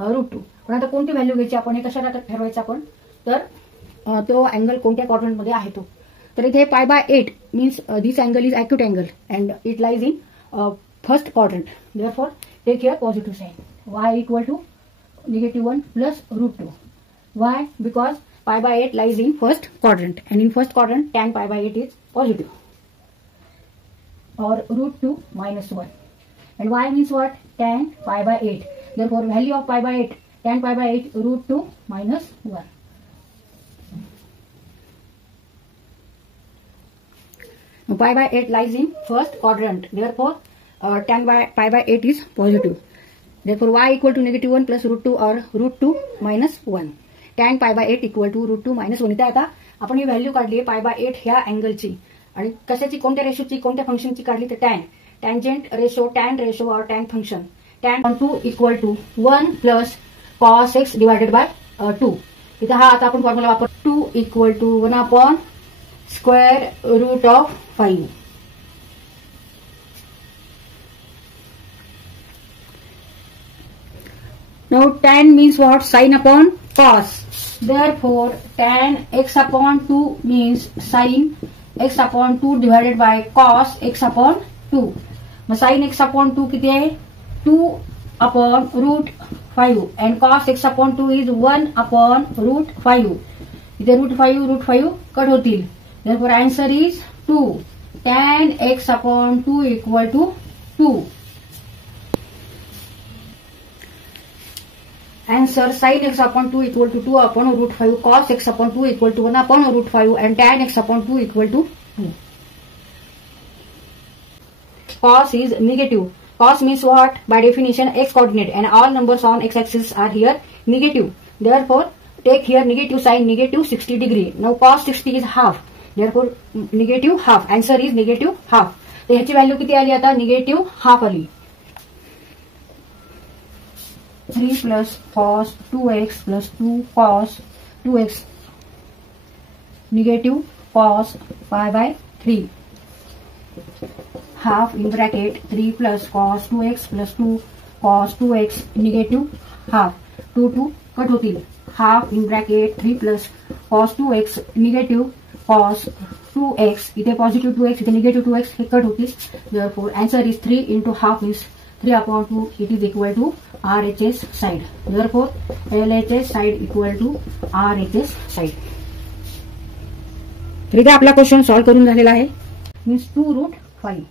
√2. पण आता कोणती व्हॅल्यू घ्यायची आपण, हे कशाला ठरवायचं आपण, तर तो अँगल कोणत्या क्वाड्रंटमध्ये आहे तो. तर इथे π/8 means this angle is acute angle and it lies in first quadrant. Therefore take here positive sign. y equal to -1 plus √2. Why? Because π/8 lies in first quadrant, and in first quadrant tan π/8 is positive, or √2 minus 1. And y means what? Tan π/8. Therefore, value of π/8, tan π/8, √2 minus 1. Now, π/8 lies in first quadrant. Therefore, tan π/8 is positive. Therefore, y equal to -1 plus √2 or √2 minus 1. tan π/8 equal to √2 minus 1. इथे आता आपण ही व्हॅल्यू काढली आहे π/8 ह्या अँगलची, आणि कशाची, कोणत्या रेशोची, कोणत्या फंक्शनची काढली, तर tan, tangent ratio, tan ratio or tan function. Tan 2 equal to 1 plus cos x divided by 2. इथे हा आता आपण फॉर्म्युला वापर, 2 equal to 1 square root of 5. Now tan means what? Sin upon cos. Therefore tan x upon 2 means sin x upon 2 divided by cos x upon 2. Mug sin x upon 2 किती आहे? 2 upon √5 and cos x upon 2 is 1 upon √5. इथे √5 कट होतील. Therefore answer is 2. Tan x upon 2 equal to 2. Answer, sin x upon 2 equal to 2 upon √5, cos x upon 2 equal to 1 upon √5 and tan x upon 2 equal to 2. Cos is negative. Cos means what? By definition x coordinate, and all numbers on x axis are here negative. Therefore take here negative sign, -60 degree. Now cos 60 is half. Therefore -half. Answer is -half. तर ह्याची व्हॅल्यू किती आली आता? -half आली. 3 plus cos 2x plus 2 cos 2x negative cos π/3 half in bracket 3 plus cos 2x plus 2 cos 2x negative half. 2 कट होतील. half in bracket 3 plus cos 2x negative cos 2x, इथे positive 2x, इथे negative 2x, हे cut होतील. Therefore answer is 3 into half is 3 upon 2. It is equal to RHS side. Therefore LHS side equal to RHS side. तर इथे आपला question solve करून झालेला आहे. मीन्स 2√5.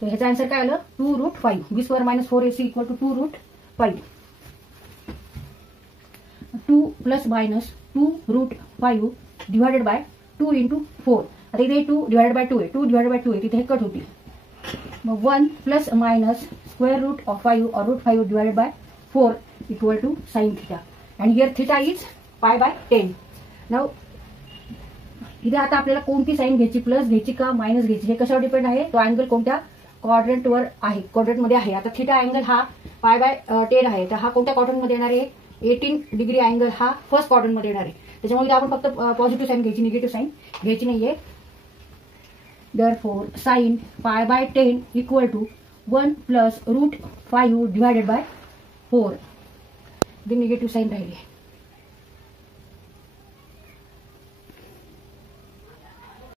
तर ह्याचा आन्सर काय आलं? 2√5. b² - 4ac equal to 2√5. 2 plus minus 2√5 divided by 2 into 4. आता इथे 2 डिवायडेड बाय 2 आहे, 2 डिवायडेड बाय 2 आहे, तिथे हे कट होतील. मग 1 plus minus square root of 5 or √5 divided by 4 equal to sin theta. And here theta is π/10. Now इथे आता आपल्याला कोणती साइन घ्यायची, प्लस घ्यायची का मायनस घ्यायची, हे कशावर डिपेंड आहे? तो अँगल कोणत्या क्वाड्रंटवर आहे, क्वाड्रंटमध्ये आहे. आता थिटा अँगल हा π/10 आहे, तर हा कोणत्या क्वाड्रंटमध्ये येणार आहे? 18 डिग्री अँगल हा फर्स्ट क्वाड्रंटमध्ये येणार आहे. त्याच्यामुळे आपण फक्त पॉझिटिव्ह साइन घ्यायची, निगेटिव्ह साइन घ्यायची नाहीये. Therefore sin π/10 equal to 1 plus √5 divided by 4. The negative sign राहिले.